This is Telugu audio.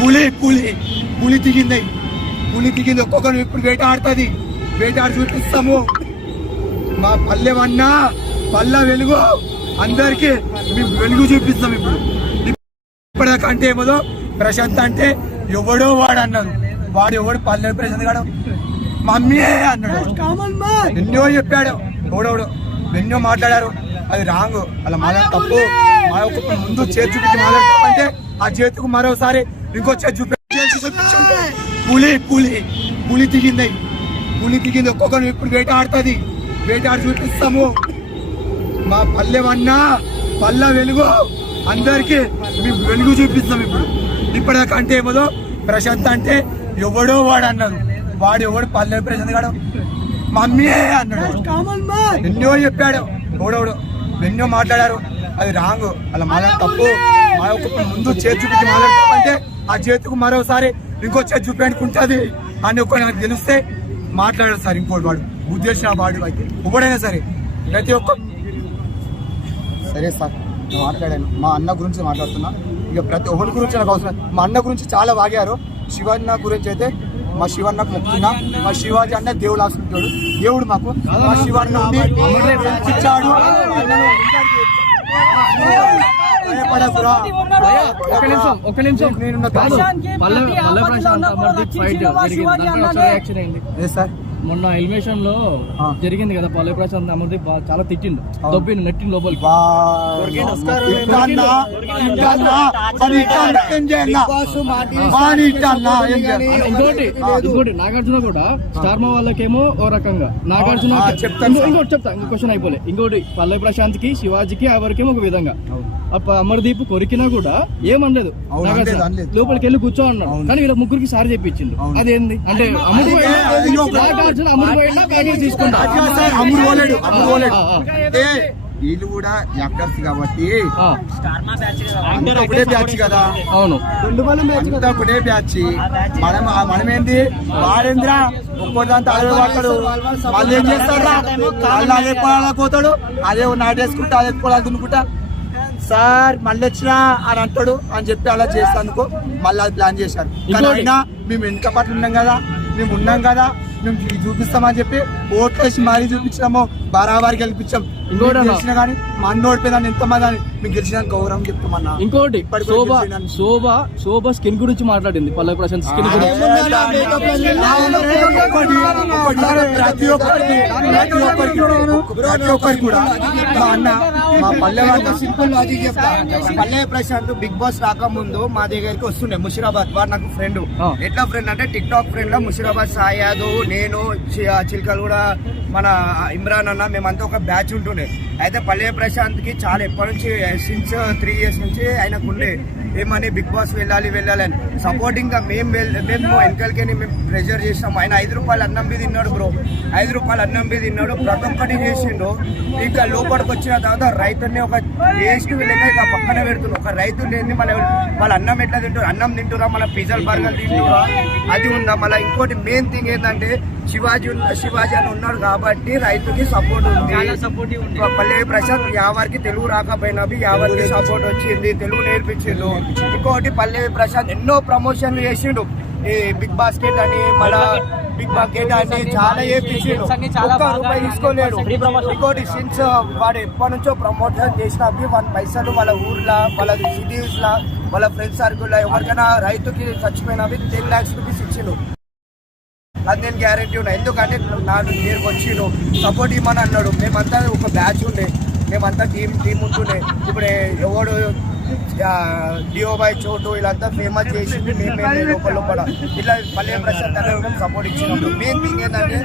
పులి పులి పులి దిగింది ఒక్కొక్కరు ఇప్పుడు వేటాడుతుంది. వేటాడి చూపిస్తాము. మా పల్లెవన్నా పల్ల వెలుగు అందరికి మేము వెలుగు చూపిస్తాం. ఇప్పటికంటే ఏమో ప్రశాంత్ అంటే ఎవడో వాడు అన్నారు. వాడు ఎవడు పల్లె ప్రశాంత్ గాడు మమ్మీ అన్నాడు. ఎన్నో చెప్పాడు. ఎవడెవడు ఎన్నో మాట్లాడారు. అది రాంగ్. అలా మాట్లాడ తప్పు. ముందు చేతి చూపించి మాట్లాడుతామంటే ఆ చేతికి మరోసారి ఇంకో చేతి చూపించండి. పులి పులి పులి దిగింది ఒక్కొక్కరు ఇప్పుడు వేటాడుతుంది. వేటాడి చూపిస్తాము. మా పల్లెవన్నా పల్ల వెలుగు అందరికి మేము వెలుగు చూపిస్తాం. ఇప్పటికంటే ఏమో ప్రశాంత్ అంటే ఎవడో వాడు అన్నారు. వాడు ఎవడు పల్లె ప్రశాంత్ గాడు మమ్మీ అన్నాడు. ఎన్నో చెప్పాడు. ఎవడెవడు ఎన్నో మాట్లాడారు. అది రాంగ్. అలా మాట్లాడ తప్పు. ముందు చేతి చూపించి మాట్లాడతామంటే ఆ చేతికి మరోసారి ఇంకో చేతి చూపించుకుంటుంది అని ఒక్క నాకు తెలిస్తే మాట్లాడారు సార్. ఇంకోటి వాడు ఉద్దేశం వాడు అయితే ఒకడైనా సరే ప్రతి ఒక్క సరే సార్ నేను మాట్లాడాను. మా అన్న గురించి మాట్లాడుతున్నా. ఇక ప్రతి ఒక్కరి గురించి నాకు అవసరం. మా అన్న గురించి చాలా వాగారు. శివాజీ గురించి అయితే మా శివన్నకు మొక్కుతున్నా. మా శివాజీ అన్న దేవుడు ఆసుకుంటాడు. దేవుడు మాకు మా శివన్న ఇచ్చాడు. మొన్న ఎలివేషన్ లో జరిగింది కదా, పల్లె ప్రశాంత్ అమర్దీప్ చాలా తిట్టిండు, దొబ్బిండు, నెట్టిండు లోపలికి. ఇంకోటి నాగార్జున కూడా స్టార్ మా వాళ్ళకేమో ఓ రకంగా, నాగార్జున ఇంకోటి చెప్తా, ఇంకో క్వశ్చన్ అయిపోలే. ఇంకోటి పల్లె ప్రశాంత్ కి శివాజీకి ఎవరికేమో ఒక విధంగా. అమర్దీప్ కొరికినా కూడా ఏమనలేదు, లోపలికి వెళ్ళి కూర్చో అన్నాడు. కానీ వీళ్ళ ముగ్గురికి సారి చెప్పించిండు. అదేంది అంటే నాగార్జున అమ్ముడు పోయినా ప్యాకేజ్ తీసుకుంటా. వీళ్ళు కూడా యాక్టర్స్ కాబట్టి ఒకటే బ్యాచ్ కదా. అవును, ఒకటే బ్యాచ్. మనమేంది వాడేంద్ర ఒక్కోదంతా అదే వాడతాడు. వాళ్ళు ఏం చేస్తాడు, వాళ్ళు అదే పొలాలకు పోతాడు, అదే నాటేసుకుంటా, అదే పొలాలు దున్నుకుంటా. సార్ మళ్ళీ వచ్చినా అని అంటాడు అని చెప్పి అలా చేస్తానుకో మళ్ళీ అది ప్లాన్ చేశారు. అయినా మేము వెనుక పట్ల ఉన్నాం కదా, మేము చూపిస్తామని చెప్పి ఓట్లేసి మరీ చూపించాము, బరాబరి గెలిపించాం. గెలిచినా కానీ మా అన్న ఓడిపోయిందని ఎంతమంది అని మీకు గెలిచిన గౌరవం చెప్తామన్నా. ఇంకోటి శోభ స్కిన్ గురించి మాట్లాడింది, పల్లె ప్రశాంత్ స్కిన్ గురించి. ప్రతి ఒక్కరికి కూడా మా అన్న మా పల్లె వాళ్ళ సింపుల్ లాజిక్ చెప్తా. పల్లె ప్రశాంత్ బిగ్ బాస్ రాకముందు మా దగ్గరికి వస్తుండే ముషిరాబాద్. వాడు నాకు ఫ్రెండ్. ఎట్లా ఫ్రెండ్ అంటే టిక్ టాక్ ఫ్రెండ్ లో ముషిరాబాద్ సాయి యాదవ్, నేను, చిల్కలు కూడా మన ఇమ్రాన్ అన్న, మేమంతా ఒక బ్యాచ్ ఉంటుండే. అయితే పల్లె ప్రశాంత్ కి చాలా ఎప్పటి నుంచి సిన్స్ 3 years నుంచి ఆయనకు ఉండే ఏమని బిగ్ బాస్ వెళ్ళాలి అని సపోర్టింగ్ గా మేము వెనకాలకే మేము ప్రెజర్ చేసాం. ఆయన 5 రూపాయలు అన్నం మీద తిన్నాడు బ్రో, 5 రూపాయలు అన్నం మీద తిన్నాడు, ప్రతి ఒక్కటి చేసిండు. ఇంకా లోపలికి వచ్చిన తర్వాత రైతుని ఒక వేస్ట్ వెళ్ళక ఇక పక్కన పెడుతున్నాడు. ఒక రైతు లేని వాళ్ళ అన్నం ఎట్లా తింటారు, అన్నం తింటురా, మన పిజ్జాలు బర్గర్లు తింటురా, అది ఉందా. మళ్ళీ ఇంకోటి మెయిన్ థింగ్ ఏంటంటే శివాజీ అని ఉన్నాడు కాబట్టి రైతుకి సపోర్ట్ ఉంది. పల్లె ప్రశాంత్ యావరికి తెలుగు రాకపోయినా యావరికి సపోర్ట్ వచ్చింది, తెలుగు నేర్పించిండు. ఇంకోటి పల్లె ప్రశాంత్ ఎన్నో ప్రమోషన్లు చేసిండు. ఈ బిగ్ బాస్కెట్ అని, మళ్ళా బిగ్ బాస్కెట్ అని చాలా చేపించిండు, ఒక్క రూపాయి తీసుకోలేడు. ఇంకోటి సిన్స్ వాడు ఎప్పటి నుంచో ప్రమోషన్ చేసినవి 1 పైసలు వాళ్ళ ఊర్లో, వాళ్ళ సిటీస్ లా, వాళ్ళ ఫ్రెండ్స్ సర్కిల్ లో ఎవరికైనా రైతుకి చచ్చిపోయినవి 10 lakhs rupees ఇచ్చిండు. అది నేను గ్యారంటీ ఉన్నా. ఎందుకంటే నాకు నేను వచ్చిండు సపోర్ట్ ఇవ్వమని అన్నాడు. మేమంతా ఒక బ్యాచ్ ఉండే, మేమంతా టీం ఉంటుండే. ఇప్పుడు ఎవడు డిఓబై చోటు వీళ్ళంతా ఫేమస్ చేసింది మేము లోపల ఇట్లా పల్లె ప్రశాంత్ అనే సపోర్ట్ ఇచ్చినప్పుడు మెయిన్ థింగ్ ఏంటంటే